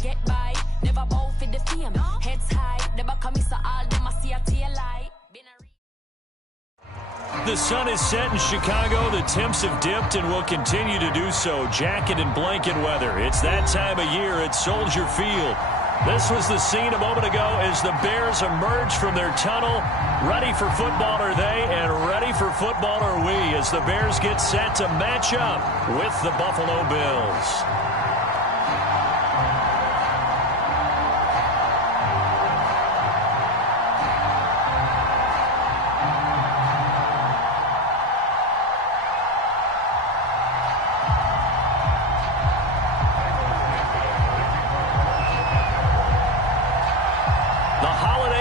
get by. Never bow for the fame. Heads high, the back of me so all them a see a tail light. The sun is set in Chicago. The temps have dipped and will continue to do so. Jacket and blanket weather. It's that time of year at Soldier Field. This was the scene a moment ago as the Bears emerge from their tunnel. Ready for football are they, and ready for football are we as the Bears get set to match up with the Buffalo Bills.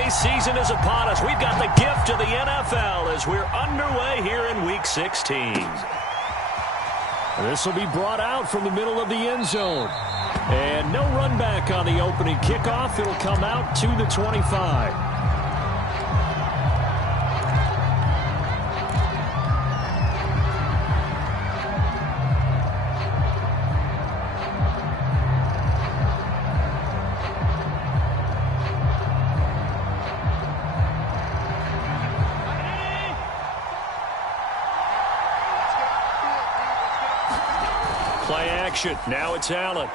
Season is upon us. We've got the gift of the NFL as we're underway here in Week 16. This will be brought out from the middle of the end zone. And no run back on the opening kickoff. It'll come out to the 25. Play action. Now it's Allen.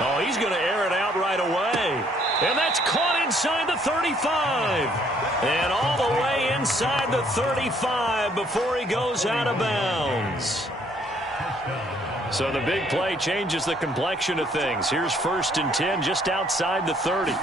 Oh, he's going to air it out right away. And that's caught inside the 35. And all the way inside the 35 before he goes out of bounds. So the big play changes the complexion of things. Here's 1st and 10 just outside the 30.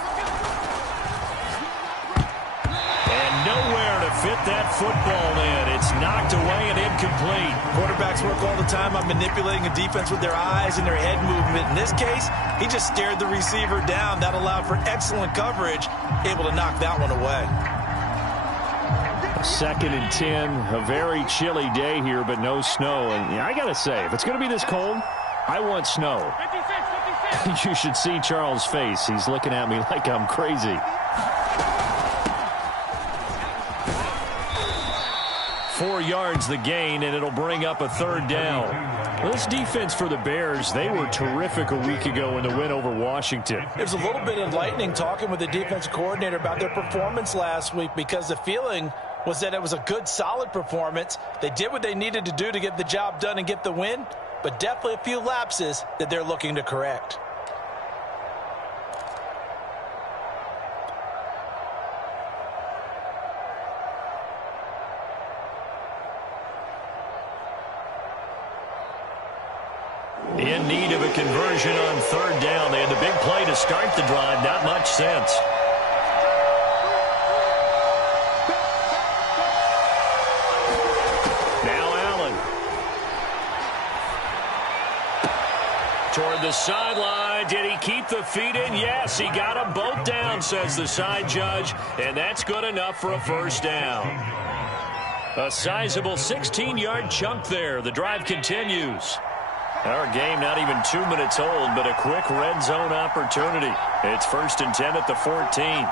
Nowhere to fit that football in. It's knocked away and incomplete. Quarterbacks work all the time on manipulating a defense with their eyes and their head movement. In this case, he just stared the receiver down. That allowed for excellent coverage, able to knock that one away. 2nd and 10, a very chilly day here, but no snow. And I got to say, if it's going to be this cold, I want snow. 56. You should see Charles' face. He's looking at me like I'm crazy. 4 yards the gain, and it'll bring up a 3rd down. Well, this defense for the Bears, they were terrific a week ago in the win over Washington. There's a little bit enlightening talking with the defense coordinator about their performance last week because the feeling was that it was a good, solid performance. They did what they needed to do to get the job done and get the win, but definitely a few lapses that they're looking to correct. In need of a conversion on 3rd down. They had the big play to start the drive. Not much sense. Now Allen. Toward the sideline. Did he keep the feet in? Yes, he got them both down, says the side judge. And that's good enough for a 1st down. A sizable 16-yard chunk there. The drive continues. Our game not even 2 minutes old, but a quick red zone opportunity. It's 1st and 10 at the 14.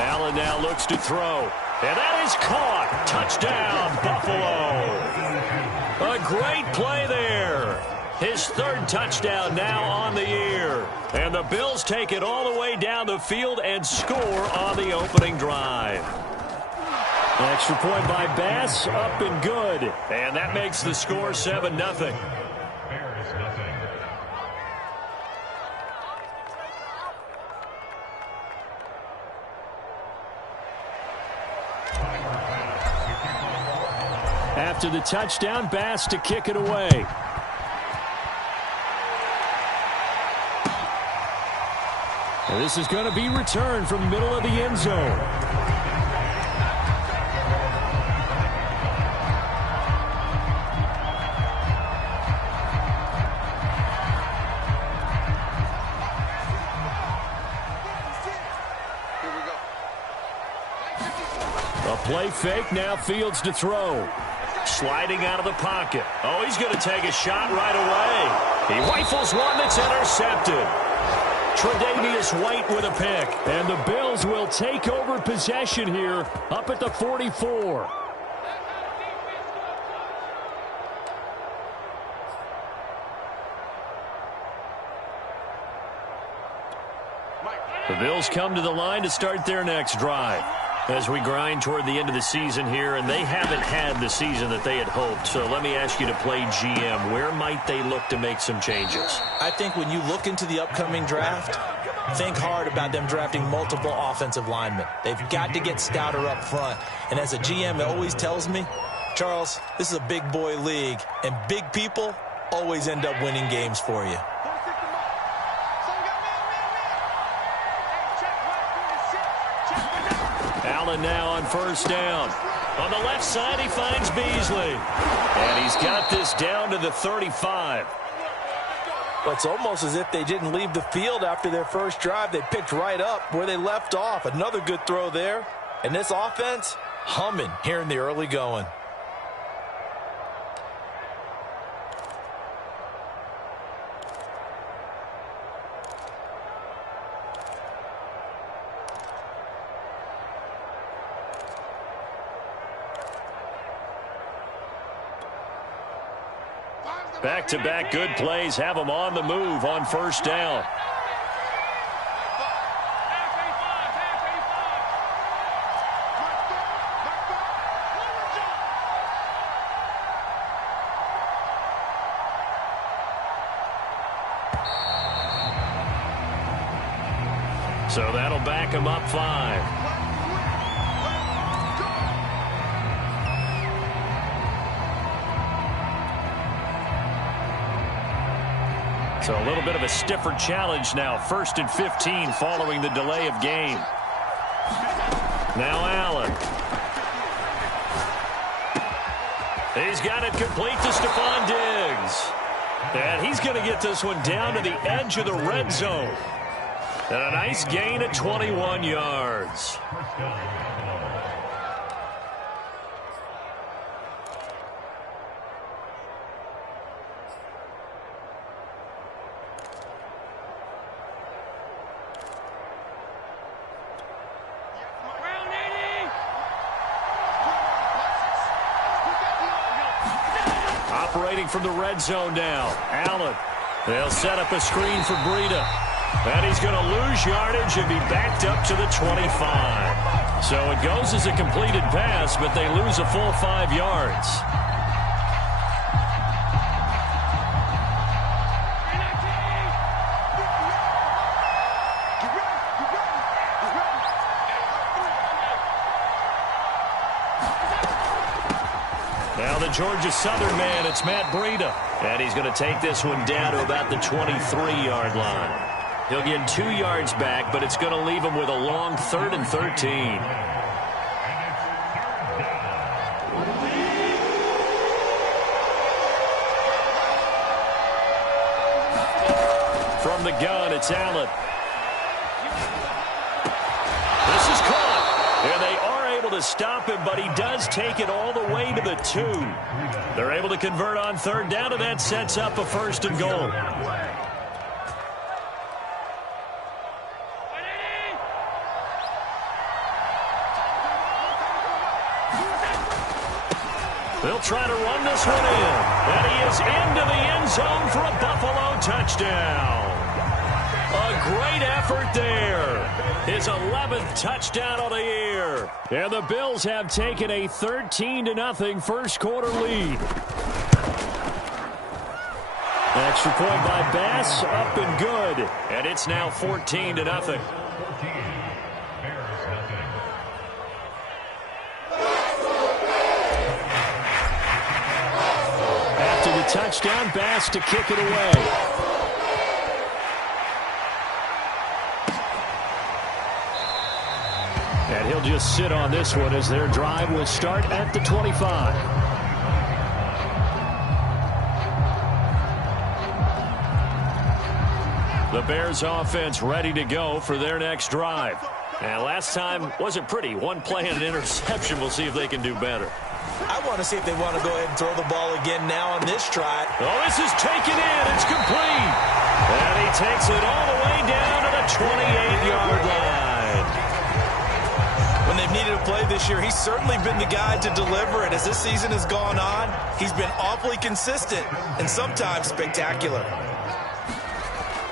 Allen now looks to throw. And that is caught. Touchdown, Buffalo. A great play there. His 3rd touchdown now on the year. And the Bills take it all the way down the field and score on the opening drive. Extra point by Bass, up and good. And that makes the score 7-0. After the touchdown, Bass to kick it away. And this is going to be returned from the middle of the end zone. Play fake, now Fields to throw. Sliding out of the pocket. Oh, he's going to take a shot right away. He rifles one that's intercepted. Tre'Davious White with a pick. And the Bills will take over possession here up at the 44. The Bills come to the line to start their next drive as we grind toward the end of the season here, and they haven't had the season that they had hoped. So let me ask you to play GM. Where might they look to make some changes? I think when you look into the upcoming draft, think hard about them drafting multiple offensive linemen. They've got to get stouter up front. And as a GM, it always tells me, Charles, this is a big boy league, and big people always end up winning games for you. Allen now on first down. On the left side, he finds Beasley. And he's got this down to the 35. Well, it's almost as if they didn't leave the field after their first drive. They picked right up where they left off. Another good throw there. And this offense, humming here in the early going. Back-to-back good plays have them on the move on first down. So that'll back them up 5. So a little bit of a stiffer challenge now. 1st and 15 following the delay of game. Now Allen. He's got it complete to Stephon Diggs. And he's going to get this one down to the edge of the red zone. And a nice gain of 21 yards. Operating from the red zone now. Allen. They'll set up a screen for Breida. And he's going to lose yardage and be backed up to the 25. So it goes as a completed pass, but they lose a full 5 yards. Now the Georgia Southern man, it's Matt Breida. And he's going to take this one down to about the 23-yard line. He'll get 2 yards back, but it's going to leave him with a long 3rd and 13. From the gun, it's Allen. This is caught. And they are able to stop him, but he does take it all the way to the 2. They're able to convert on 3rd down, and that sets up a 1st and goal. They'll try to run this one in. And he is into the end zone for a Buffalo touchdown. A great effort there. His 11th touchdown of the year. And the Bills have taken a 13-0 first quarter lead. Extra point by Bass, up and good. And it's now 14-0. After the touchdown, Bass to kick it away. And he'll just sit on this one as their drive will start at the 25. The Bears offense ready to go for their next drive. And last time wasn't pretty. One play and an interception. We'll see if they can do better. I want to see if they want to go ahead and throw the ball again now on this try. Oh, this is taken in. It's complete. And he takes it all the way down to the 28-yard line. When they've needed a play this year, he's certainly been the guy to deliver it. As this season has gone on, he's been awfully consistent and sometimes spectacular.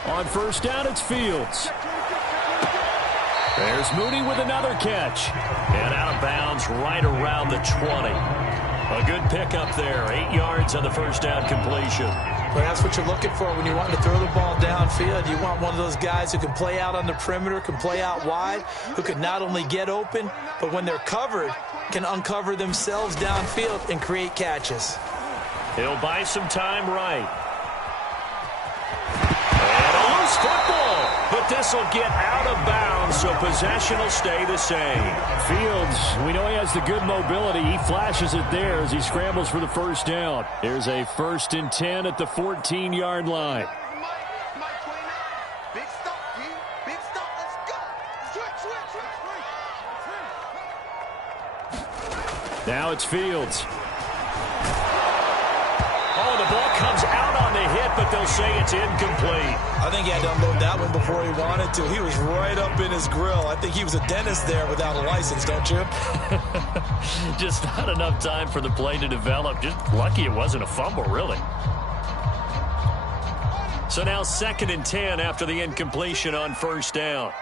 On first down, it's Fields. There's Mooney with another catch. And out of bounds right around the 20. A good pickup there. 8 yards on the first down completion. Well, that's what you're looking for when you want to throw the ball downfield. You want one of those guys who can play out on the perimeter, can play out wide, who can not only get open, but when they're covered, can uncover themselves downfield and create catches. He'll buy some time right. And a loose football. But this will get out of bounds, so possession will stay the same. Fields, we know he has the good mobility. He flashes it there as he scrambles for the first down. Here's a 1st and 10 at the 14-yard line. Big stop, G. Big stop. Let's go. Switch. Now it's Fields. Oh, the ball comes out on the hit, but they'll say it's incomplete. I think he had to unload that one before he wanted to. He was right up in his grill. I think he was a dentist there without a license, don't you? Just not enough time for the play to develop. Just lucky it wasn't a fumble, really. So now 2nd and 10 after the incompletion on first down.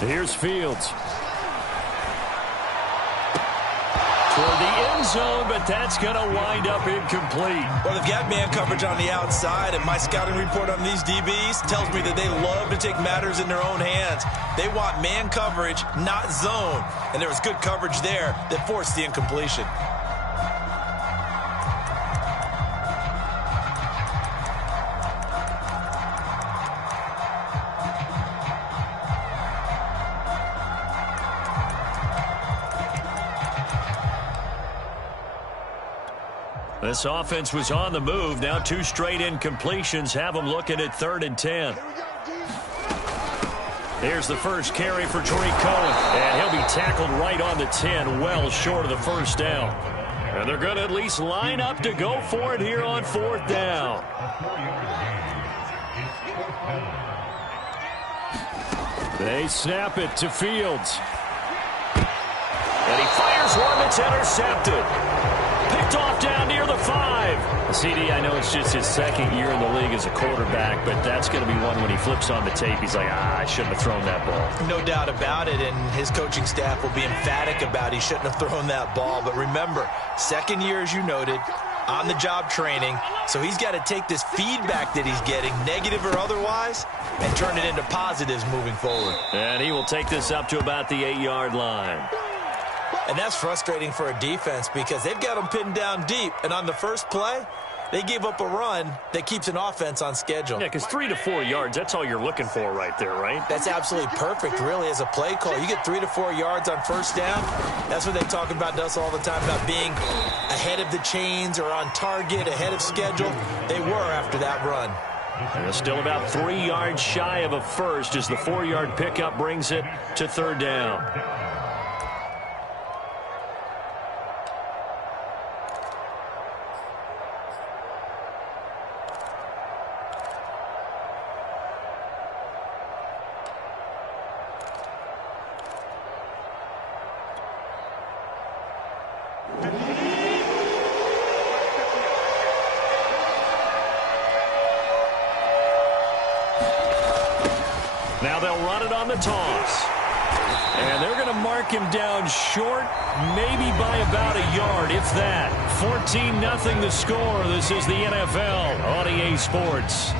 Here's Fields. Toward the end zone, but that's going to wind up incomplete. Well, they've got man coverage on the outside, and my scouting report on these DBs tells me that they love to take matters in their own hands. They want man coverage, not zone. And there was good coverage there that forced the incompletion. This offense was on the move. Now 2 straight incompletions have them looking at 3rd and 10. Here's the first carry for Tarik Cohen. And he'll be tackled right on the 10, well short of the first down. And they're going to at least line up to go for it here on 4th down. They snap it to Fields. And he fires one that's intercepted. Picked off down near the 5. CD, I know it's just his 2nd year in the league as a quarterback, but that's going to be one when he flips on the tape. He's like, I shouldn't have thrown that ball. No doubt about it, and his coaching staff will be emphatic about he shouldn't have thrown that ball. But remember, 2nd year, as you noted, on-the-job training, so he's got to take this feedback that he's getting, negative or otherwise, and turn it into positives moving forward. And he will take this up to about the 8-yard line. And that's frustrating for a defense because they've got them pinned down deep. And on the first play, they gave up a run that keeps an offense on schedule. Yeah, because 3 to 4 yards, that's all you're looking for right there, right? That's absolutely perfect, really, as a play call. You get 3 to 4 yards on first down. That's what they talk about to us all the time, about being ahead of the chains or on target, ahead of schedule. They were after that run. And it's still about 3 yards shy of a first as the 4-yard pickup brings it to 3rd down. Now they'll run it on the toss. And they're going to mark him down short, maybe by about a yard, if that. 14-0 the score. This is the NFL on EA Sports.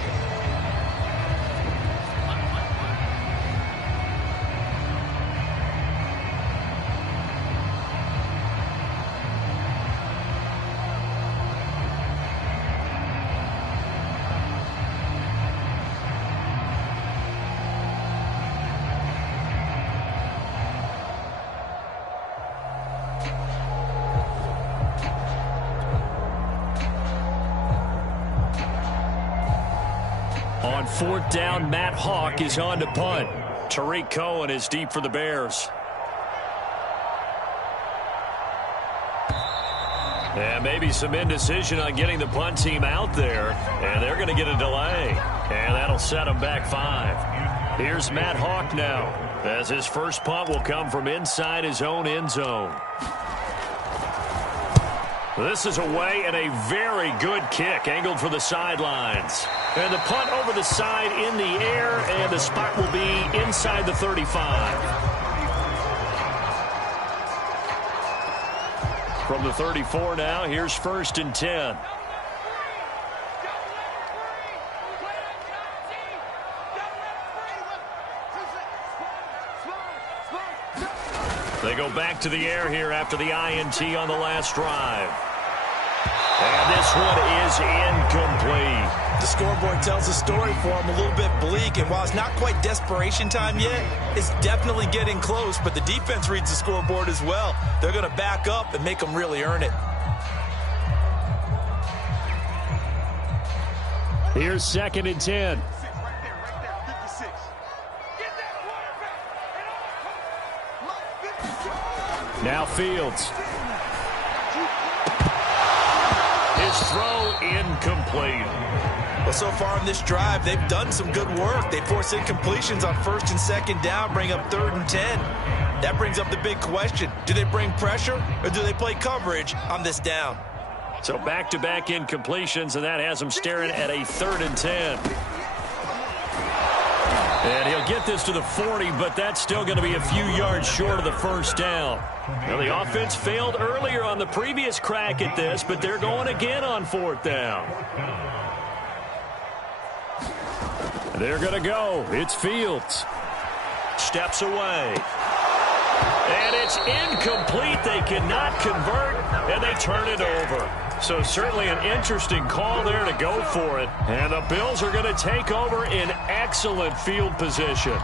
On 4th down, Matt Hawk is on to punt. Tarik Cohen is deep for the Bears. And maybe some indecision on getting the punt team out there. And they're going to get a delay. And that'll set them back 5. Here's Matt Hawk now, as his first punt will come from inside his own end zone. This is away and a very good kick angled for the sidelines. And the punt over the side in the air, and the spot will be inside the 35. From the 34 now, here's 1st and 10. They go back to the air here after the INT on the last drive. And this one is incomplete. The scoreboard tells a story for him, a little bit bleak, and while it's not quite desperation time yet, it's definitely getting close, but the defense reads the scoreboard as well. They're going to back up and make them really earn it. Here's 2nd and 10. Now Fields. His throw incomplete. Well, so far on this drive, they've done some good work. They force incompletions on 1st and 2nd down, bring up 3rd and 10. That brings up the big question. Do they bring pressure or do they play coverage on this down? So back-to-back incompletions, and that has them staring at a 3rd and 10. And he'll get this to the 40, but that's still going to be a few yards short of the 1st down. Well, the offense failed earlier on the previous crack at this, but they're going again on 4th down. They're going to go. It's Fields. Steps away. And it's incomplete. They cannot convert, and they turn it over. So certainly an interesting call there to go for it. And the Bills are going to take over in excellent field position.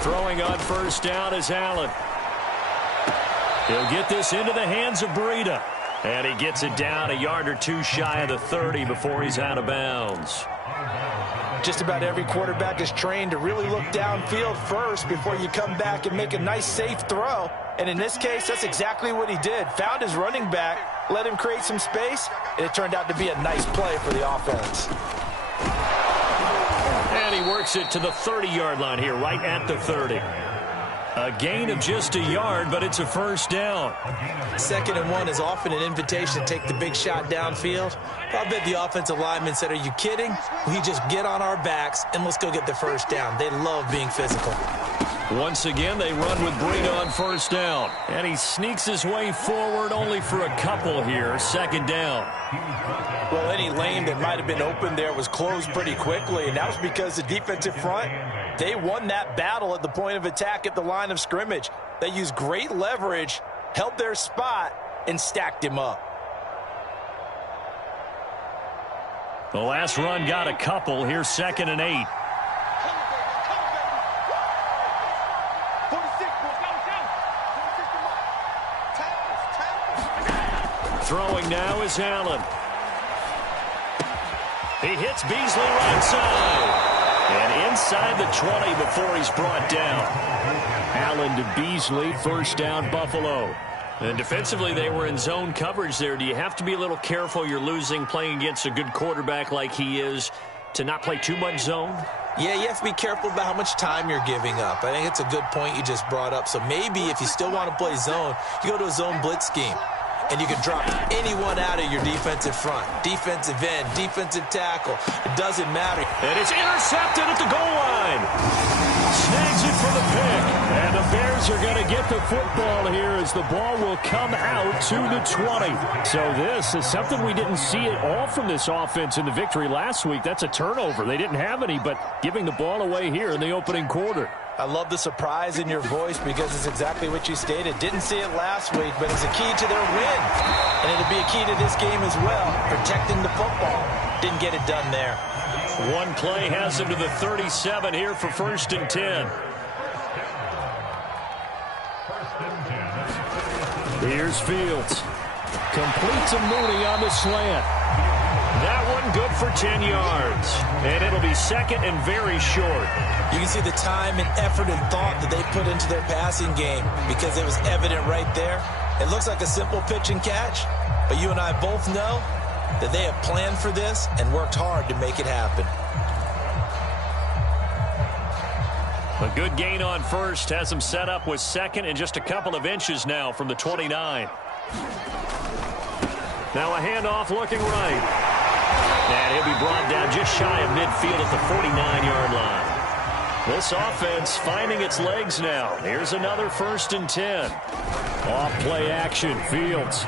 Throwing on 1st down is Allen. He'll get this into the hands of Breida. And he gets it down a yard or two shy of the 30 before he's out of bounds. Just about every quarterback is trained to really look downfield first before you come back and make a nice, safe throw. And in this case, that's exactly what he did. Found his running back, let him create some space, and it turned out to be a nice play for the offense. And he works it to the 30-yard line here, right at the 30. A gain of just a yard, but it's a 1st down. 2nd and 1 is often an invitation to take the big shot downfield. I'll bet the offensive lineman said, are you kidding? We just get on our backs and let's go get the 1st down. They love being physical. Once again, they run with Breida on 1st down. And he sneaks his way forward only for a couple here. 2nd down. Well, any lane that might have been open there was closed pretty quickly, and that was because the defensive front, they won that battle at the point of attack at the line of scrimmage. They used great leverage, held their spot, and stacked him up. The last run got a couple. Here's 2nd and 8. Throwing now is Allen. He hits Beasley right side. And inside the 20 before he's brought down. Allen to Beasley, 1st down, Buffalo. And defensively, they were in zone coverage there. Do you have to be a little careful? You're losing playing against a good quarterback like he is to not play too much zone? Yeah, you have to be careful about how much time you're giving up. I think it's a good point you just brought up. So maybe if you still want to play zone, you go to a zone blitz scheme. And you can drop anyone out of your defensive front. Defensive end, defensive tackle. It doesn't matter. And it's intercepted at the goal line. Snags it for the pick. And the Bears are going to get the football here as the ball will come out to the 20. So this is something we didn't see at all from this offense in the victory last week. That's a turnover. They didn't have any, but giving the ball away here in the opening quarter. I love the surprise in your voice because it's exactly what you stated. Didn't see it last week, but it's a key to their win. And it'll be a key to this game as well, protecting the football. Didn't get it done there. One play has him to the 37 here for 1st and 10. Here's Fields. Complete to Mooney on the slant. That one good for 10 yards. And it'll be second and very short. You can see the time and effort and thought that they put into their passing game because it was evident right there. It looks like a simple pitch and catch, but you and I both know that they have planned for this and worked hard to make it happen. A good gain on first has him set up with second and just a couple of inches now from the 29. Now a handoff looking right. And he'll be brought down just shy of midfield at the 49-yard line. This offense finding its legs now. Here's another 1st and 10. Off play action, Fields.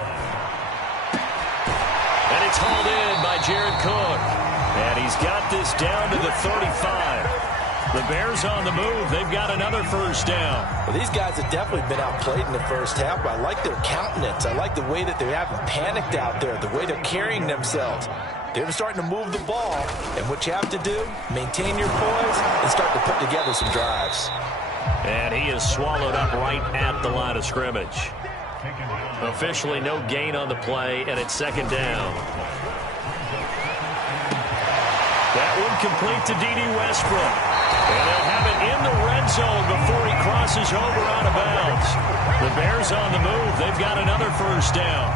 And it's hauled in by Jared Cook. And he's got this down to the 35. The Bears on the move. They've got another 1st down. Well, these guys have definitely been outplayed in the first half, but I like their countenance. I like the way that they haven't panicked out there, the way they're carrying themselves. They're starting to move the ball, and what you have to do, maintain your poise and start to put together some drives. And he is swallowed up right at the line of scrimmage. Officially no gain on the play, and it's 2nd down. That one complete to D.D. Westbrook. And they'll have it in the red zone before he crosses over out of bounds. The Bears on the move. They've got another 1st down.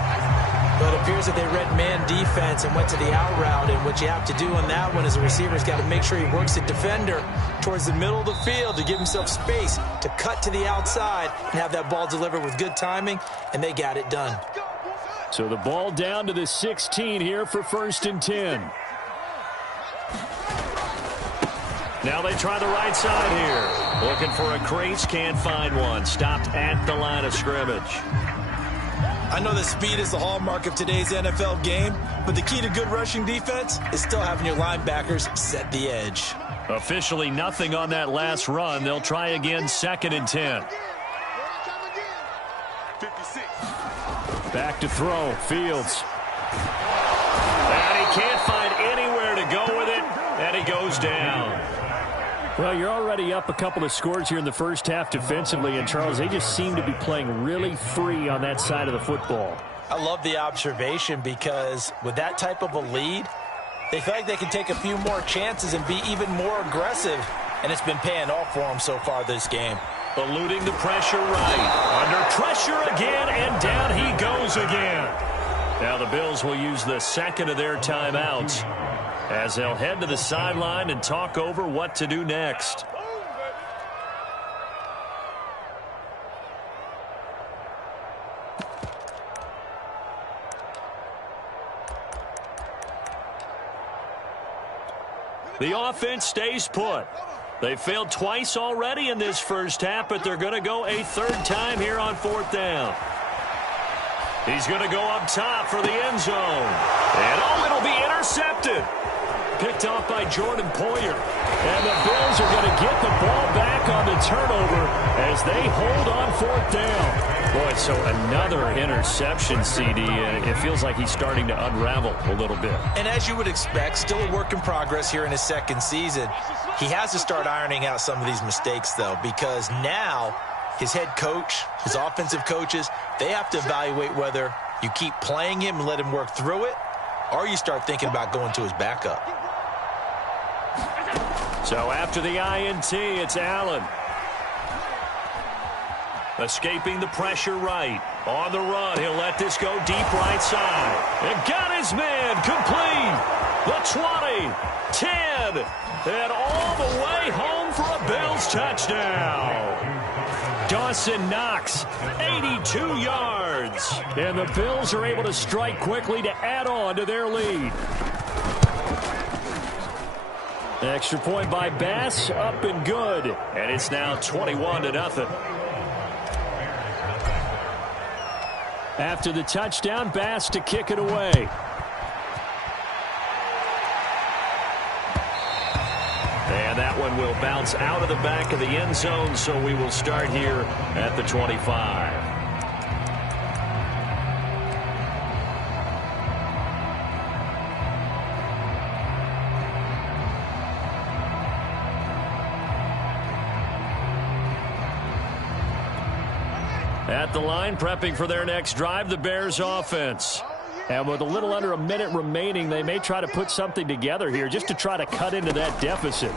Well, it appears that they read man defense and went to the out route, and what you have to do on that one is the receiver's got to make sure he works the defender towards the middle of the field to give himself space to cut to the outside and have that ball delivered with good timing, and they got it done. So the ball down to the 16 here for 1st and 10. Now they try the right side here. Looking for a crease, can't find one. Stopped at the line of scrimmage. I know that speed is the hallmark of today's NFL game, but the key to good rushing defense is still having your linebackers set the edge. Officially nothing on that last run. They'll try again, 2nd and 10. Back to throw, Fields. And he can't find anywhere to go with it, and he goes down. Well, you're already up a couple of scores here in the first half defensively, and Charles, they just seem to be playing really free on that side of the football. I love the observation because with that type of a lead, they feel like they can take a few more chances and be even more aggressive, and it's been paying off for them so far this game. Eluding the pressure right. Under pressure again, and down he goes again. Now the Bills will use the 2nd of their timeouts as they'll head to the sideline and talk over what to do next. The offense stays put. They failed twice already in this first half, but they're going to go a 3rd time here on 4th down. He's going to go up top for the end zone. And it'll be intercepted. Picked off by Jordan Poyer. And the Bills are going to get the ball back on the turnover as they hold on 4th down. Boy, so another interception, CD. It feels like he's starting to unravel a little bit. And as you would expect, still a work in progress here in his 2nd season. He has to start ironing out some of these mistakes, though, because now his head coach, his offensive coaches, they have to evaluate whether you keep playing him and let him work through it, or you start thinking about going to his backup. So after the INT, it's Allen. Escaping the pressure right. On the run, he'll let this go deep right side. And got his man complete. The 20, 10, and all the way home for a Bills touchdown. Dawson Knox, 82 yards. And the Bills are able to strike quickly to add on to their lead. Extra point by Bass, up and good. And it's now 21-0. After the touchdown, Bass to kick it away. And that one will bounce out of the back of the end zone, so we will start here at the 25. At the line, prepping for their next drive, the Bears offense. And with a little under a minute remaining, they may try to put something together here just to try to cut into that deficit.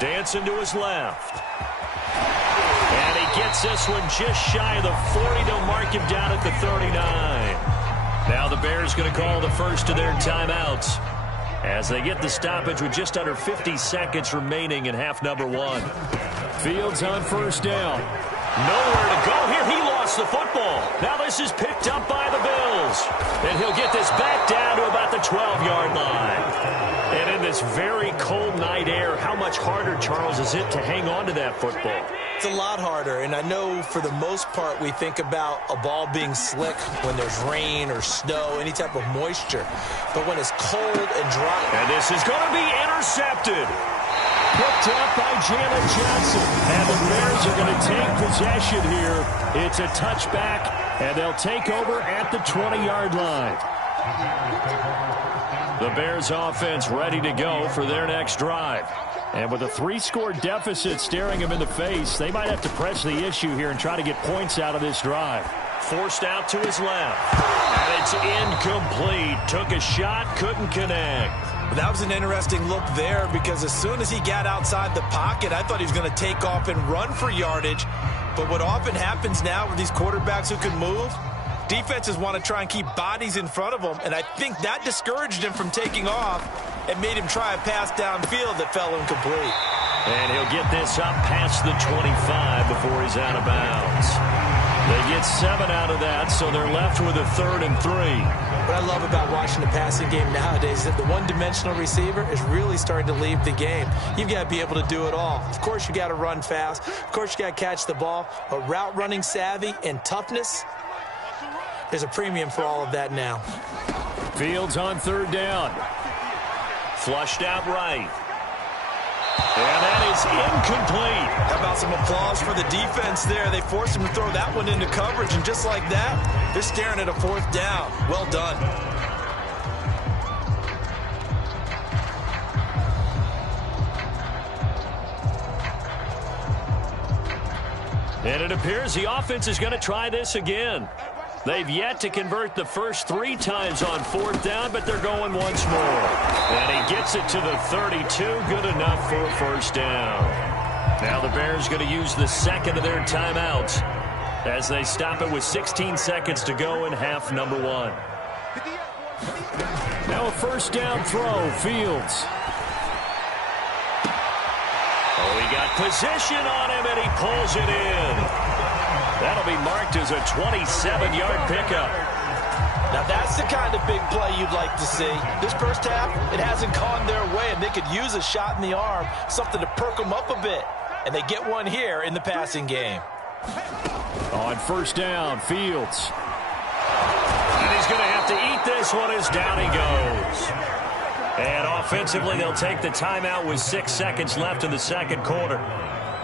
Dancing to his left. And he gets this one just shy of the 40. They'll mark him down at the 39. Now the Bears going to call the first of their timeouts as they get the stoppage with just under 50 seconds remaining in half number one. Fields on first down. Nowhere to go here. He lost the football. Now this is picked up by the Bills. And he'll get this back down to about the 12-yard line. And in this very cold night air, how much harder, Charles, is it to hang on to that football? It's a lot harder, and I know for the most part we think about a ball being slick when there's rain or snow, any type of moisture. But when it's cold and dry. And this is going to be intercepted. Picked up by Jalen Johnson. And the Bears are going to take possession here. It's a touchback, and they'll take over at the 20-yard line. The Bears offense ready to go for their next drive. And with a 3-score deficit staring them in the face, they might have to press the issue here and try to get points out of this drive. Forced out to his left. And it's incomplete. Took a shot, couldn't connect. That was an interesting look there because as soon as he got outside the pocket, I thought he was going to take off and run for yardage. But what often happens now with these quarterbacks who can move, defenses want to try and keep bodies in front of them, and I think that discouraged him from taking off and made him try a pass downfield that fell incomplete. And he'll get this up past the 25 before he's out of bounds. They get 7 out of that, so they're left with a 3rd and 3. What I love about watching the passing game nowadays is that the one-dimensional receiver is really starting to leave the game. You've got to be able to do it all. Of course, you got to run fast. Of course, you got to catch the ball. But route running savvy and toughness, there's a premium for all of that now. Fields on 3rd down. Flushed out right. And that is incomplete. How about some applause for the defense there? They forced him to throw that one into coverage, and just like that, they're staring at a 4th down. Well done. And it appears the offense is going to try this again. They've yet to convert the first 3 times on 4th down, but they're going once more. And he gets it to the 32. Good enough for a 1st down. Now the Bears going to use the second of their timeouts as they stop it with 16 seconds to go in half number one. Now a 1st down throw. Fields. Oh, he got position on him, and he pulls it in. That'll be marked as a 27-yard pickup. Now that's the kind of big play you'd like to see. This first half, it hasn't gone their way, and they could use a shot in the arm, something to perk them up a bit. And they get one here in the passing game. On 1st down, Fields. And he's going to have to eat this one as down he goes. And offensively, they'll take the timeout with 6 seconds left in the second quarter.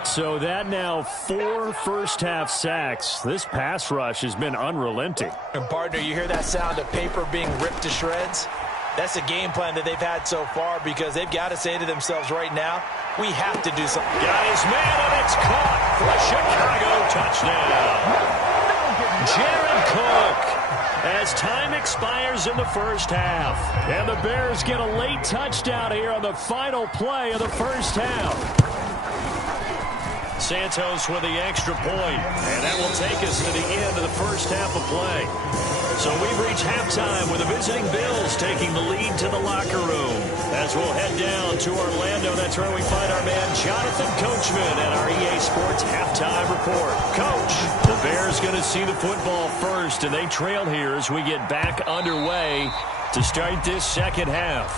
So that now 4 first-half sacks. This pass rush has been unrelenting. And partner, you hear that sound of paper being ripped to shreds? That's a game plan that they've had so far because they've got to say to themselves right now, we have to do something. Got his man, and it's caught for a Chicago touchdown. Jared Cook as time expires in the first half. And the Bears get a late touchdown here on the final play of the first half. Santos with the extra point, and that will take us to the end of the first half of play. So we've reached halftime with the visiting Bills taking the lead to the locker room. As we'll head down to Orlando, that's where we find our man Jonathan Coachman at our EA Sports Halftime Report. Coach, the Bears going to see the football first, and they trail here as we get back underway to start this second half.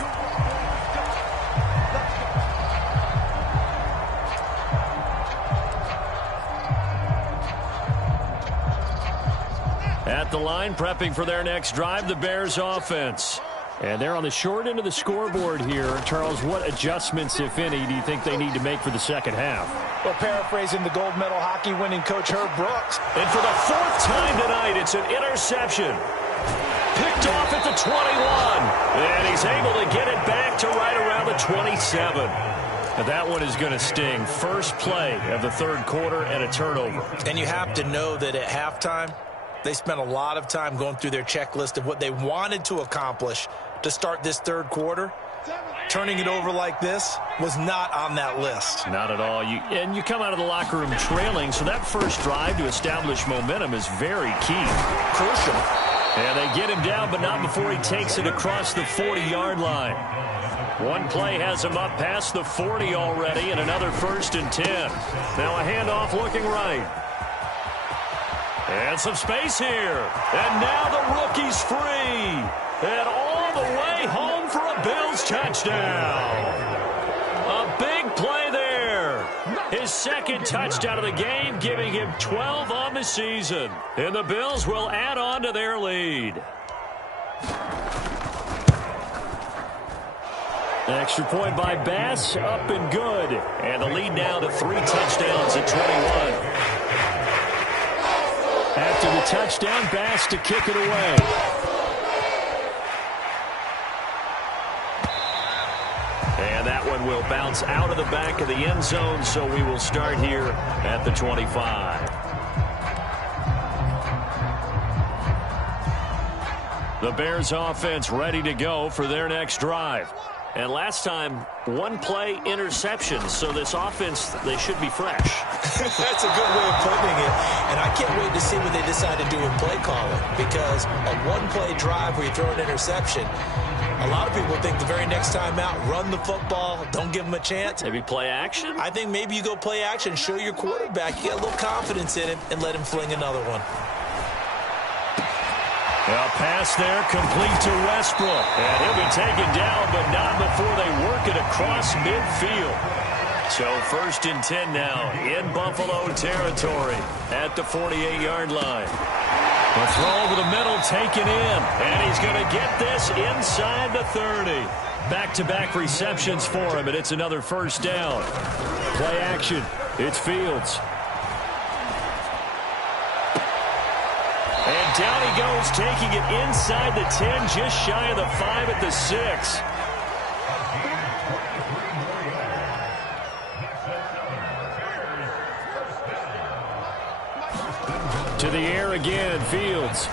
At the line, prepping for their next drive, the Bears offense. And they're on the short end of the scoreboard here. Charles, what adjustments, if any, do you think they need to make for the second half? Well, paraphrasing the gold medal hockey winning coach Herb Brooks. And for the 4th time tonight, it's an interception. Picked off at the 21. And he's able to get it back to right around the 27. And that one is going to sting. First play of the third quarter and a turnover. And you have to know that at halftime, They spent a lot of time going through their checklist of what they wanted to accomplish to start this third quarter. Turning it over like this was not on that list. Not at all. And you come out of the locker room trailing, so that first drive to establish momentum is very key. Crucial. And they get him down, but not before he takes it across the 40-yard line. One play has him up past the 40 already, and another 1st and 10. Now a handoff looking right. And some space here. And now the rookie's free. And all the way home for a Bills touchdown. A big play there. His second touchdown of the game, giving him 12 on the season. And the Bills will add on to their lead. Extra point by Bass, up and good. And the lead now to 3 touchdowns at 21. After the touchdown, Bass to kick it away. And that one will bounce out of the back of the end zone, so we will start here at the 25. The Bears offense ready to go for their next drive. And last time, one play interception, so this offense, they should be fresh. That's a good way of putting it. And I can't wait to see what they decide to do with play calling, because a one-play drive where you throw an interception, a lot of people think the very next time out, run the football, don't give them a chance. Maybe play action? I think maybe you go play action, show your quarterback, you get a little confidence in him, and let him fling another one. Well, pass there, complete to Westbrook. And he'll be taken down, but not before they work it across midfield. So 1st and 10 now in Buffalo territory at the 48-yard line. The throw over the middle taken in, and he's going to get this inside the 30. Back-to-back receptions for him, and it's another 1st down. Play action. It's Fields. And down he goes, taking it inside the 10, just shy of the 5 at the 6. To the air again, Fields.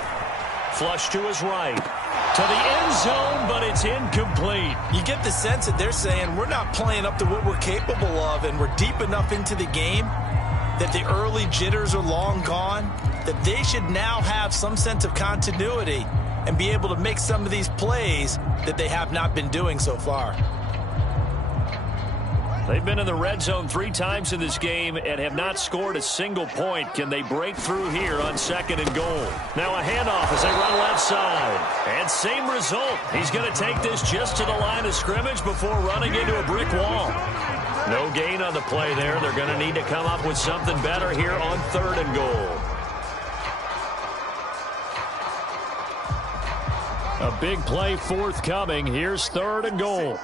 Flush to his right. To the end zone, but it's incomplete. You get the sense that they're saying we're not playing up to what we're capable of, and we're deep enough into the game that the early jitters are long gone, that they should now have some sense of continuity and be able to make some of these plays that they have not been doing so far. They've been in the red zone 3 times in this game and have not scored a single point. Can they break through here on 2nd and goal? Now a handoff as they run left side. And same result. He's going to take this just to the line of scrimmage before running into a brick wall. No gain on the play there. They're going to need to come up with something better here on 3rd and goal. A big play forthcoming. Here's 3rd and goal.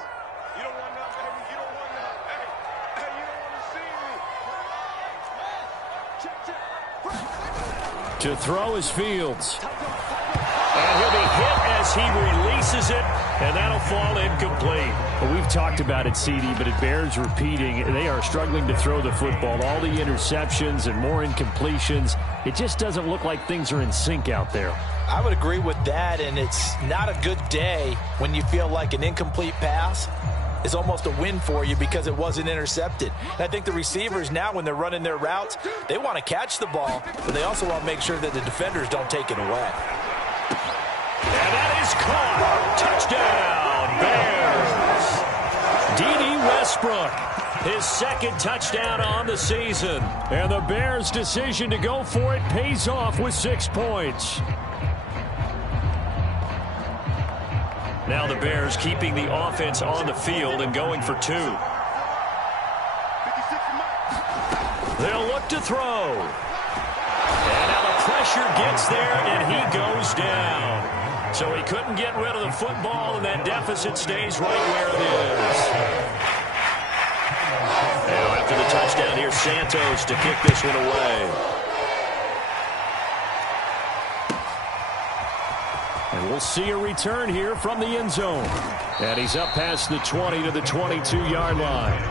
To throw is Fields. And he'll be hit as he releases it, and that'll fall incomplete. Well, we've talked about it, CD, but it bears repeating. They are struggling to throw the football. All the interceptions and more incompletions. It just doesn't look like things are in sync out there. I would agree with that, and it's not a good day when you feel like an incomplete pass is almost a win for you because it wasn't intercepted. And I think the receivers now, when they're running their routes, they want to catch the ball, but they also want to make sure that the defenders don't take it away. And that is caught. Touchdown, Bears. D.D. Westbrook, his 2nd touchdown on the season. And the Bears' decision to go for it pays off with 6 points. Now the Bears keeping the offense on the field and going for 2. They'll look to throw. And now the pressure gets there, and he goes down. So he couldn't get rid of the football, and that deficit stays right where it is. Now after the touchdown, here's Santos to kick this one away. And we'll see a return here from the end zone. And he's up past the 20 to the 22-yard line.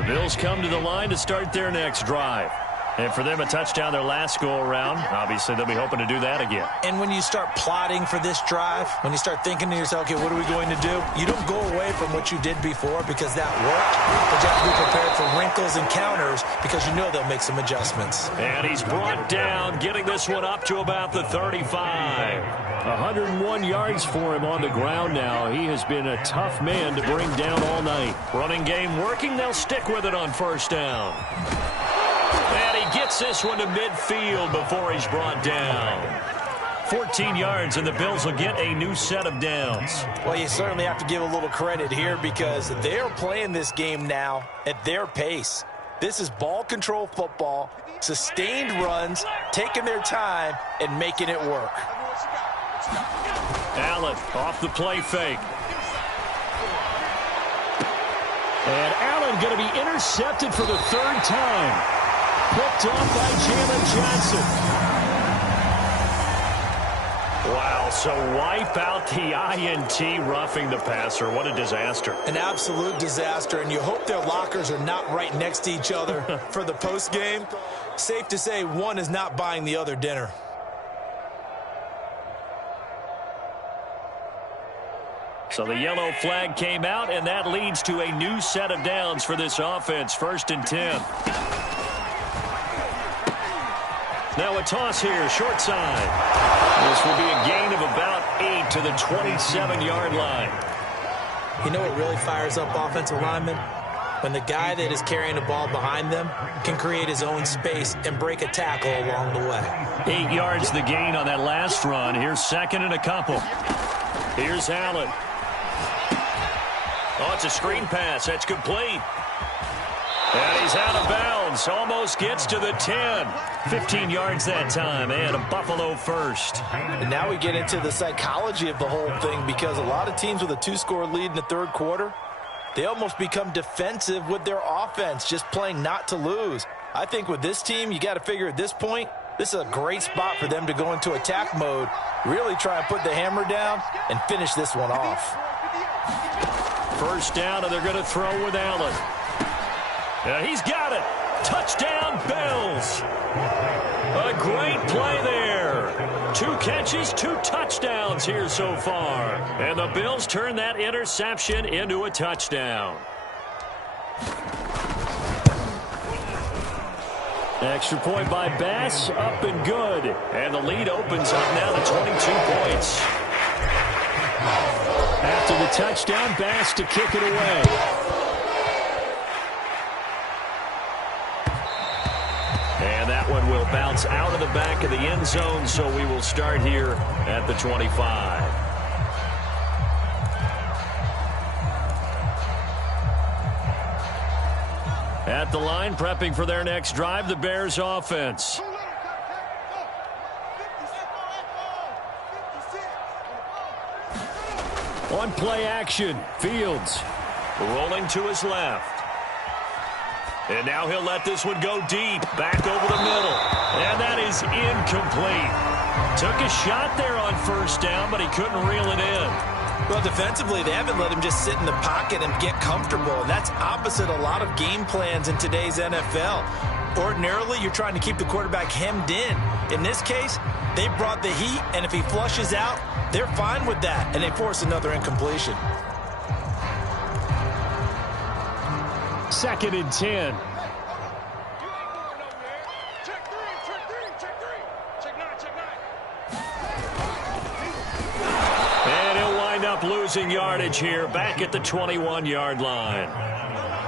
The Bills come to the line to start their next drive. And for them, a touchdown their last go-around. Obviously, they'll be hoping to do that again. And when you start plotting for this drive, when you start thinking to yourself, okay, what are we going to do? You don't go away from what you did before because that worked. But you have to be prepared for wrinkles and counters because you know they'll make some adjustments. And he's brought down, getting this one up to about the 35. 101 yards for him on the ground now. He has been a tough man to bring down all night. Running game working. They'll stick with it on first down. And he gets this one to midfield before he's brought down. 14 yards, and the Bills will get a new set of downs. Well, you certainly have to give a little credit here because they're playing this game now at their pace. This is ball control football, sustained runs, taking their time, and making it work. Allen off the play fake. And Allen going to be intercepted for the third time. Picked off by Jalen Johnson. Wow, so wipe out the INT, roughing the passer. What a disaster. An absolute disaster, and you hope their lockers are not right next to each other for the postgame. Safe to say one is not buying the other dinner. So the yellow flag came out, and that leads to a new set of downs for this offense. 1st and 10. Now a toss here, short side. This will be a gain of about 8 to the 27-yard line. You know what really fires up offensive linemen? When the guy that is carrying the ball behind them can create his own space and break a tackle along the way. 8 yards the gain on that last run. Here's 2nd and a couple. Here's Allen. Oh, it's a screen pass. That's complete. And he's out of bounds. Almost gets to the 10. 15 yards that time, and a Buffalo first. And now we get into the psychology of the whole thing because a lot of teams with a 2-score lead in the third quarter, they almost become defensive with their offense, just playing not to lose. I think with this team, you got to figure at this point, this is a great spot for them to go into attack mode, really try and put the hammer down and finish this one off. First down, and they're going to throw with Allen. He's got it. Touchdown, Bills. A great play there. 2 catches, 2 touchdowns here so far. And the Bills turn that interception into a touchdown. Extra point by Bass, up and good. And the lead opens up now to 22 points. After the touchdown, Bass to kick it away. And that one will bounce out of the back of the end zone, so we will start here at the 25. At the line, prepping for their next drive, the Bears offense. On play action, Fields rolling to his left. And now he'll let this one go deep, back over the middle. And that is incomplete. Took a shot there on first down, but he couldn't reel it in. Well, defensively, they haven't let him just sit in the pocket and get comfortable. And that's opposite a lot of game plans in today's NFL. Ordinarily, you're trying to keep the quarterback hemmed in. In this case, they brought the heat, and if he flushes out, they're fine with that, and they force another incompletion. 2nd and 10. And he'll wind up losing yardage here, back at the 21-yard line.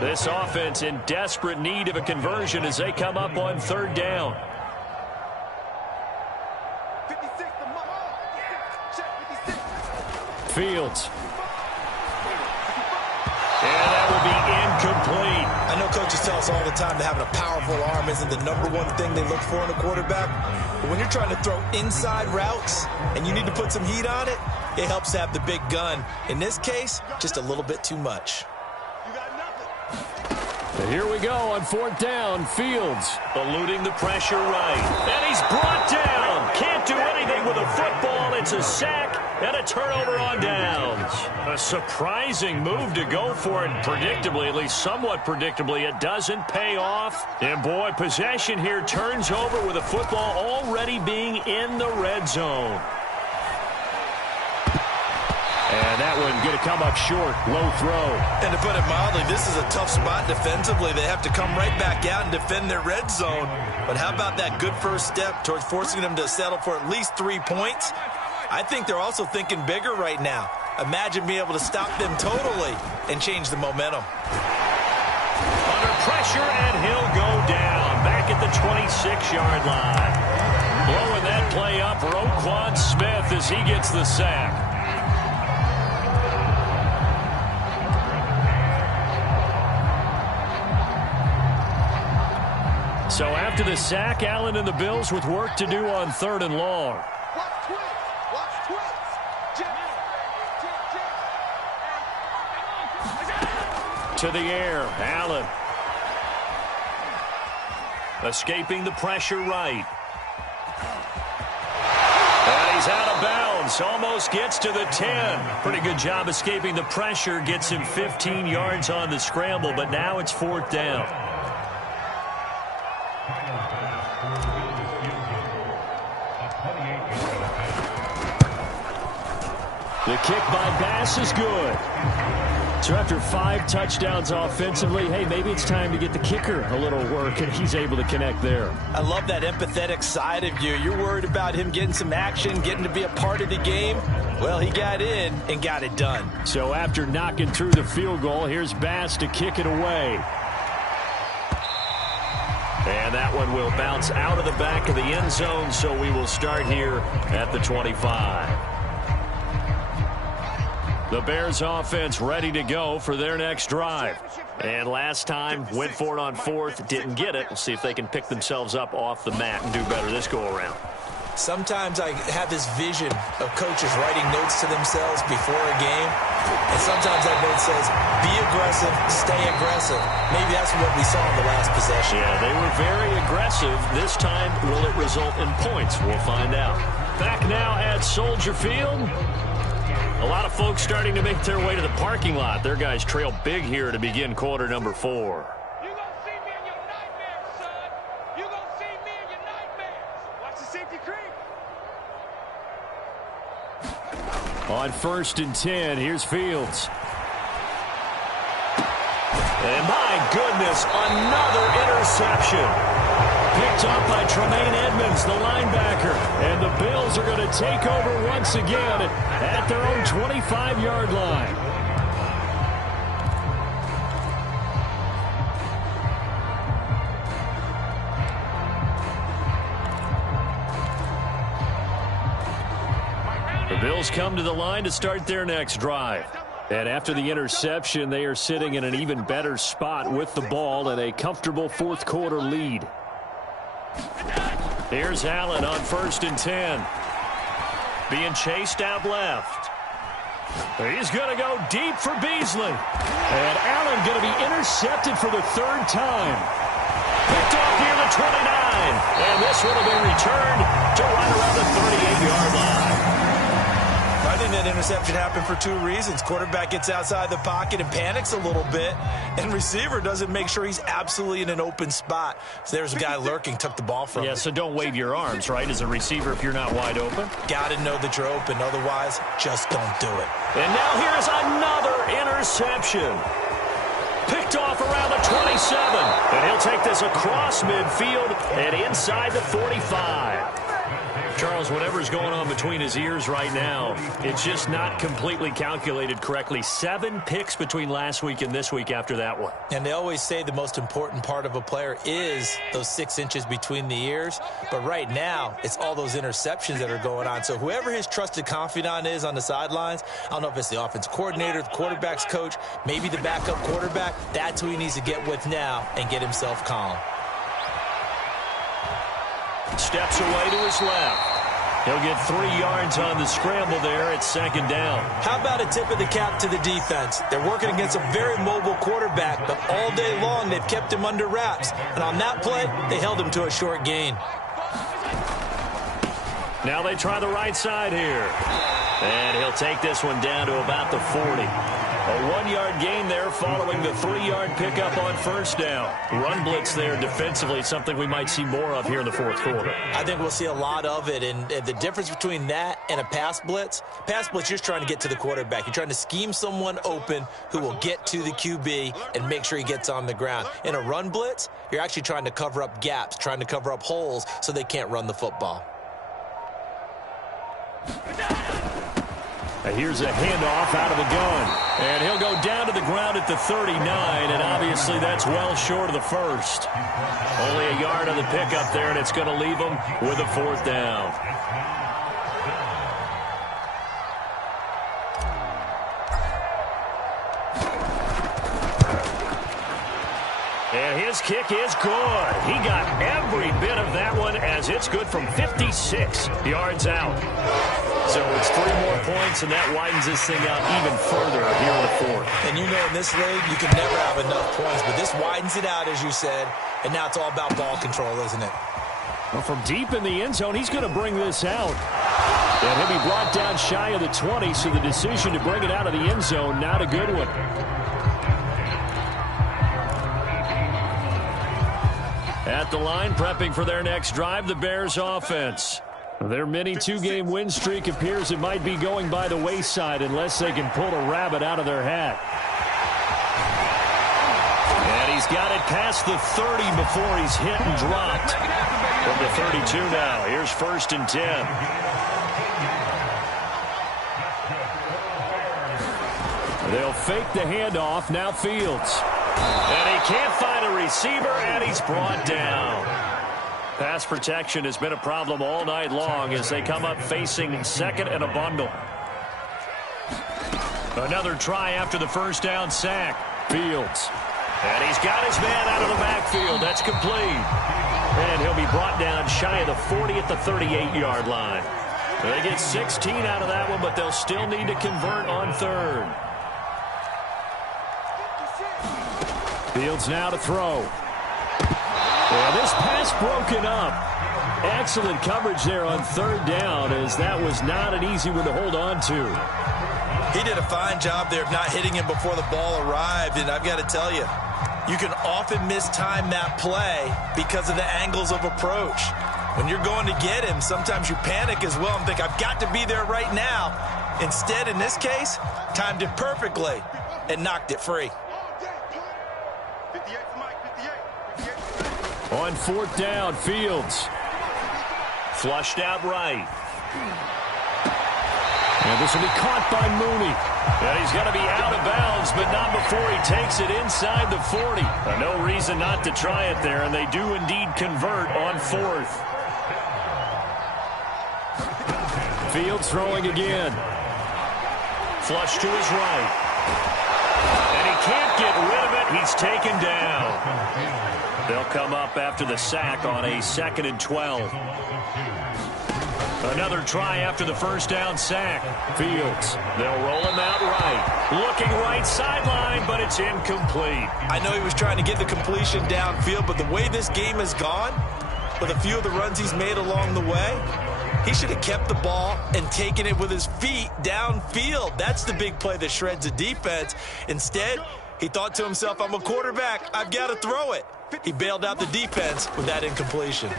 This offense in desperate need of a conversion as they come up on 3rd down. Fields. And that will be incomplete. I know coaches tell us all the time that having a powerful arm isn't the #1 thing they look for in a quarterback. But when you're trying to throw inside routes and you need to put some heat on it, it helps to have the big gun. In this case, just a little bit too much. And here we go on 4th down. Fields eluding the pressure right. And he's brought down. Can't do anything with a football. It's a sack. And a turnover on downs. A surprising move to go for it. Predictably, at least somewhat predictably, it doesn't pay off. And boy, possession here turns over with a football already being in the red zone. And that one going to come up short. Low throw. And to put it mildly, this is a tough spot defensively. They have to come right back out and defend their red zone. But how about that good first step towards forcing them to settle for at least 3 points? I think they're also thinking bigger right now. Imagine being able to stop them totally and change the momentum. Under pressure, and he'll go down. Back at the 26-yard line. Blowing that play up, Roquan Smith as he gets the sack. So after the sack, Allen and the Bills with work to do on 3rd and long. To the air, Allen. Escaping the pressure right. And he's out of bounds. Almost gets to the 10. Pretty good job escaping the pressure. Gets him 15 yards on the scramble, but now it's 4th down. The kick by Bass is good. So after 5 touchdowns offensively, hey, maybe it's time to get the kicker a little work, and he's able to connect there. I love that empathetic side of you. You're worried about him getting some action, getting to be a part of the game. Well, he got in and got it done. So after knocking through the field goal, here's Bass to kick it away. And that one will bounce out of the back of the end zone, so we will start here at the 25. The Bears offense ready to go for their next drive. And last time, went for it on 4th, didn't get it. We'll see if they can pick themselves up off the mat and do better this go-around. Sometimes I have this vision of coaches writing notes to themselves before a game. And sometimes that note says, be aggressive, stay aggressive. Maybe that's what we saw in the last possession. Yeah, they were very aggressive. This time, will it result in points? We'll find out. Back now at Soldier Field. A lot of folks starting to make their way to the parking lot. Their guys trail big here to begin quarter number 4. You gonna see me in your nightmares, son. You gonna see me in your nightmares. Watch the safety creep. On 1st and 10, here's Fields. And my goodness, another interception. Picked up by Tremaine Edmonds, the linebacker. And the Bills are going to take over once again at their own 25-yard line. The Bills come to the line to start their next drive. And after the interception, they are sitting in an even better spot with the ball and a comfortable 4th quarter lead. Here's Allen on 1st and 10. Being chased out left. He's going to go deep for Beasley. And Allen going to be intercepted for the 3rd time. Picked off near the 29. And this one will be returned to right around the 38-yard line. I think that interception happened for 2 reasons. Quarterback gets outside the pocket and panics a little bit, and receiver doesn't make sure he's absolutely in an open spot. So there's a guy lurking, took the ball from him. Yeah, so don't wave your arms, right, as a receiver if you're not wide open. Got to know that you're open. Otherwise, just don't do it. And now here's another interception. Picked off around the 27. And he'll take this across midfield and inside the 45. Charles, whatever's going on between his ears right now, it's just not completely calculated correctly. 7 picks between last week and this week after that one. And they always say the most important part of a player is those 6 inches between the ears. But right now, it's all those interceptions that are going on. So whoever his trusted confidant is on the sidelines, I don't know if it's the offense coordinator, the quarterback's coach, maybe the backup quarterback, that's who he needs to get with now and get himself calm. Steps away to his left. He'll get 3 yards on the scramble there at 2nd down. How about a tip of the cap to the defense? They're working against a very mobile quarterback, but all day long they've kept him under wraps. And on that play, they held him to a short gain. Now they try the right side here. And he'll take this one down to about the 40. A 1-yard gain there following the 3-yard pickup on first down. Run blitz there defensively, something we might see more of here in the fourth quarter. I think we'll see a lot of it, and the difference between that and a pass blitz, you're just trying to get to the quarterback. You're trying to scheme someone open who will get to the QB and make sure he gets on the ground. In a run blitz, you're actually trying to cover up gaps, trying to cover up holes so they can't run the football. Here's a handoff out of the gun. And he'll go down to the ground at the 39, and obviously that's well short of the first. Only a yard on the pickup there, and it's going to leave him with a 4th down. And his kick is good. He got every bit of that one as it's good from 56 yards out. So it's 3 more points, and that widens this thing out even further here in the 4th. And you know in this league, you can never have enough points, but this widens it out, as you said, and now it's all about ball control, isn't it? Well, from deep in the end zone, he's going to bring this out. And he'll be brought down shy of the 20, so the decision to bring it out of the end zone, not a good one. At the line, prepping for their next drive, the Bears offense. Their mini 2-game win streak appears it might be going by the wayside unless they can pull a rabbit out of their hat. And he's got it past the 30 before he's hit and dropped. From the 32 now, here's 1st and 10. They'll fake the handoff, now Fields. And he can't find a receiver, and he's brought down. Pass protection has been a problem all night long as they come up facing 2nd and a bundle. Another try after the first down sack. Fields. And he's got his man out of the backfield. That's complete. And he'll be brought down shy of the 40 at the 38-yard line. They get 16 out of that one, but they'll still need to convert on 3rd. Fields now to throw. Yeah, this pass broken up. Excellent coverage there on 3rd down, as that was not an easy one to hold on to. He did a fine job there of not hitting him before the ball arrived, and I've got to tell you, you can often mistime that play because of the angles of approach. When you're going to get him, sometimes you panic as well and think, I've got to be there right now. Instead, in this case, timed it perfectly and knocked it free. On 4th down, Fields. Flushed out right. And this will be caught by Mooney. And he's going to be out of bounds, but not before he takes it inside the 40. No reason not to try it there, and they do indeed convert on 4th. Fields throwing again. Flush to his right. And he can't get rid of it. He's taken down. They'll come up after the sack on a 2nd and 12. Another try after the first down sack. Fields. They'll roll him out right. Looking right sideline, but it's incomplete. I know he was trying to get the completion downfield, but the way this game has gone, with a few of the runs he's made along the way, he should have kept the ball and taken it with his feet downfield. That's the big play that shreds the defense. Instead, he thought to himself, I'm a quarterback. I've got to throw it. He bailed out the defense with that incompletion.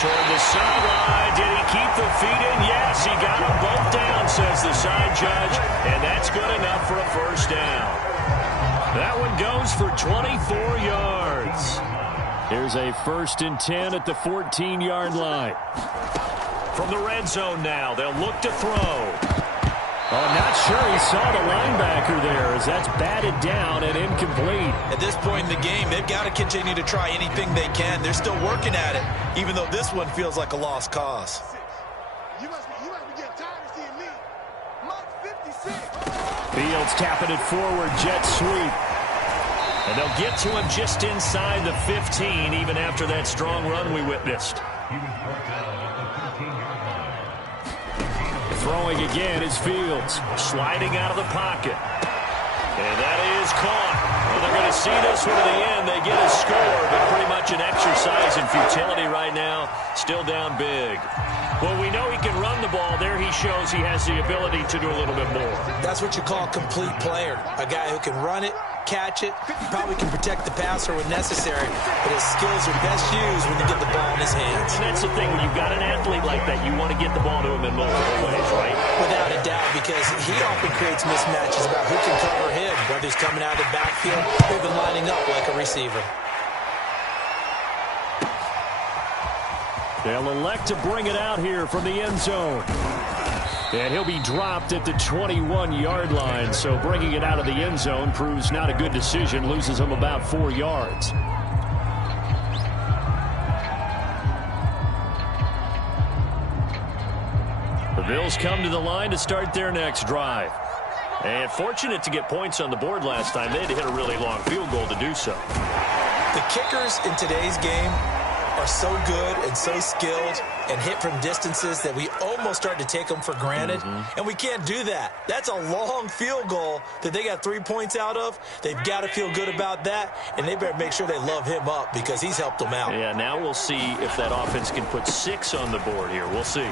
Toward the sideline. Did he keep the feet in? Yes, he got them both down, says the side judge. And that's good enough for a first down. That one goes for 24 yards. Here's a 1st and 10 at the 14-yard line. From the red zone now, they'll look to throw. Oh, not sure he saw the linebacker there as that's batted down and incomplete. At this point in the game, they've got to continue to try anything they can. They're still working at it, even though this one feels like a lost cause. You must be getting tired of seeing me. Mike 56. Fields tapping it forward, jet sweep. And they'll get to him just inside the 15, even after that strong run we witnessed. Throwing again is Fields, sliding out of the pocket. And that is caught. Well, they're going to see this one to the end. They get a score, but pretty much an exercise in futility right now. Still down big. Well, we know he can run the ball. There he shows he has the ability to do a little bit more. That's what you call a complete player. A guy who can run it, catch it, probably can protect the passer when necessary, but his skills are best used when you get the ball in his hands. And that's the thing. When you've got an athlete like that, you want to get the ball to him in multiple ways, right? Without a doubt, because he often creates mismatches about who can cover him, whether he's coming out of the backfield or even lining up like a receiver. They'll elect to bring it out here from the end zone. And he'll be dropped at the 21-yard line. So bringing it out of the end zone proves not a good decision. Loses him about 4 yards. The Bills come to the line to start their next drive. And fortunate to get points on the board last time. They had to hit a really long field goal to do so. The kickers in today's game are so good and so skilled and hit from distances that we almost start to take them for granted. And we can't do that. That's a long field goal that they got 3 points out of. They've got to feel good about that, and they better make sure they love him up because he's helped them out. Yeah, now we'll see if that offense can put 6 on the board here. We'll see.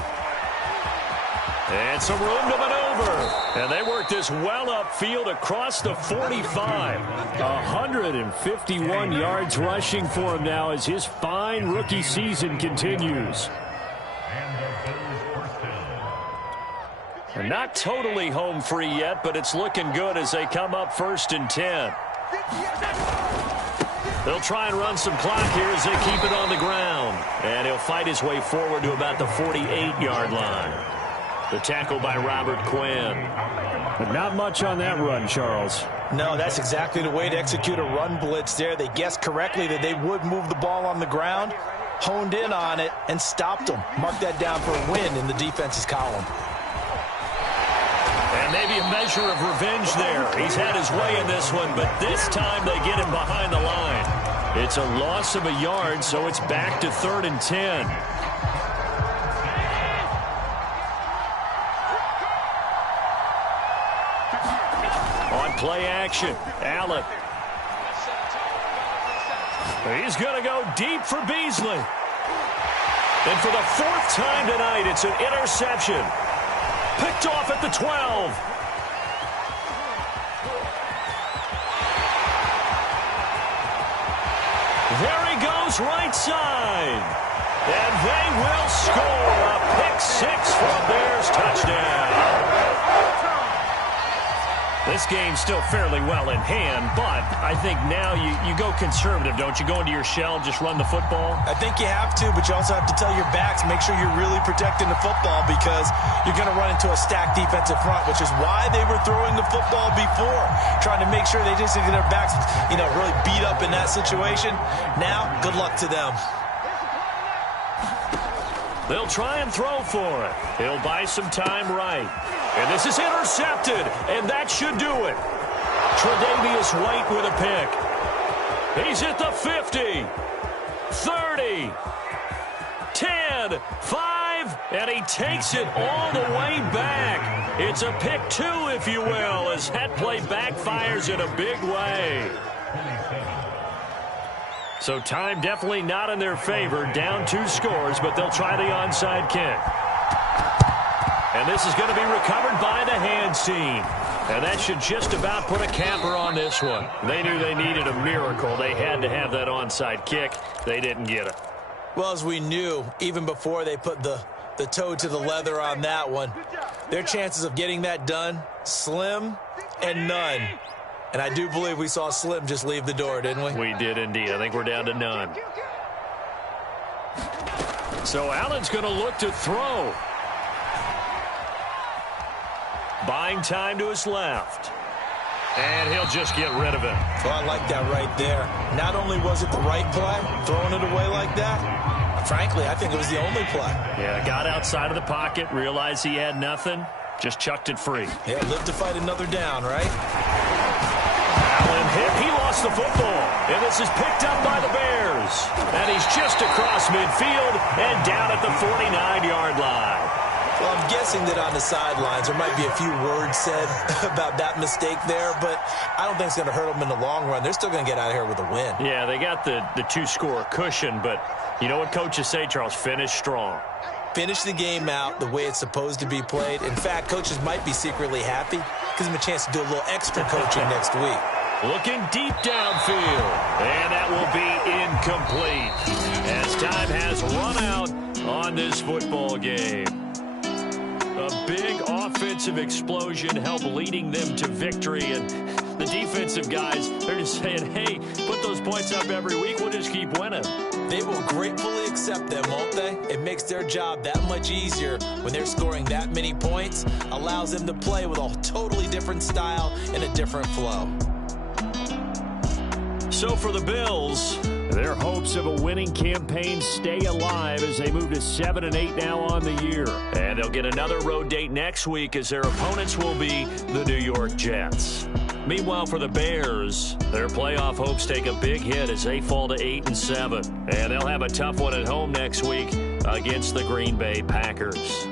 And some room to maneuver. And they work this well upfield across the 45. 151 yards rushing for him now as his fine rookie season continues. And not totally home free yet, but it's looking good as they come up 1st and 10. They'll try and run some clock here as they keep it on the ground. And he'll fight his way forward to about the 48-yard line. The tackle by Robert Quinn. But not much on that run, Charles. No, that's exactly the way to execute a run blitz there. They guessed correctly that they would move the ball on the ground, honed in on it, and stopped them. Mark that down for a win in the defense's column. And maybe a measure of revenge there. He's had his way in this one, but this time they get him behind the line. It's a loss of a yard, so it's back to 3rd and 10. Play action. Allen. He's going to go deep for Beasley. And for the 4th time tonight, it's an interception. Picked off at the 12. There he goes right side. And they will score a pick 6 for a Bears touchdown. This game's still fairly well in hand, but I think now you go conservative, don't you? Go into your shell, just run the football? I think you have to, but you also have to tell your backs, make sure you're really protecting the football because you're going to run into a stacked defensive front, which is why they were throwing the football before, trying to make sure they just get their backs, really beat up in that situation. Now, good luck to them. They'll try and throw for it. He'll buy some time right. And this is intercepted, and that should do it. Tre'Davious White with a pick. He's at the 50, 30, 10, 5, and he takes it all the way back. It's a pick 2, if you will, as that play backfires in a big way. So time definitely not in their favor. Down 2 scores, but they'll try the onside kick. And this is going to be recovered by the hands team. And that should just about put a capper on this one. They knew they needed a miracle. They had to have that onside kick. They didn't get it. Well, as we knew, even before they put the toe to the leather on that one, their chances of getting that done, slim and none. And I do believe we saw Slim just leave the door, didn't we? We did indeed. I think we're down to none. So Allen's going to look to throw. Buying time to his left. And he'll just get rid of it. Well, I like that right there. Not only was it the right play, throwing it away like that, frankly, I think it was the only play. Yeah, got outside of the pocket, realized he had nothing, just chucked it free. Yeah, live to fight another down, right? Allen hit. He lost the football. And this is picked up by the Bears. And he's just across midfield and down at the 49-yard line. Well, I'm guessing that on the sidelines there might be a few words said about that mistake there, but I don't think it's going to hurt them in the long run. They're still going to get out of here with a win. Yeah, they got the two-score cushion, but you know what coaches say, Charles? Finish strong. Finish the game out the way it's supposed to be played. In fact, coaches might be secretly happy. Gives them a chance to do a little extra coaching next week. Looking deep downfield, and that will be incomplete as time has run out on this football game. A big offensive explosion helped leading them to victory, and the defensive guys, they're just saying, hey, put those points up every week, we'll just keep winning. They will gratefully accept them, won't they? It makes their job that much easier when they're scoring that many points, allows them to play with a totally different style and a different flow. So for the Bills, their hopes of a winning campaign stay alive as they move to 7-8 now on the year. And they'll get another road date next week as their opponents will be the New York Jets. Meanwhile, for the Bears, their playoff hopes take a big hit as they fall to 8-7. And they'll have a tough one at home next week against the Green Bay Packers.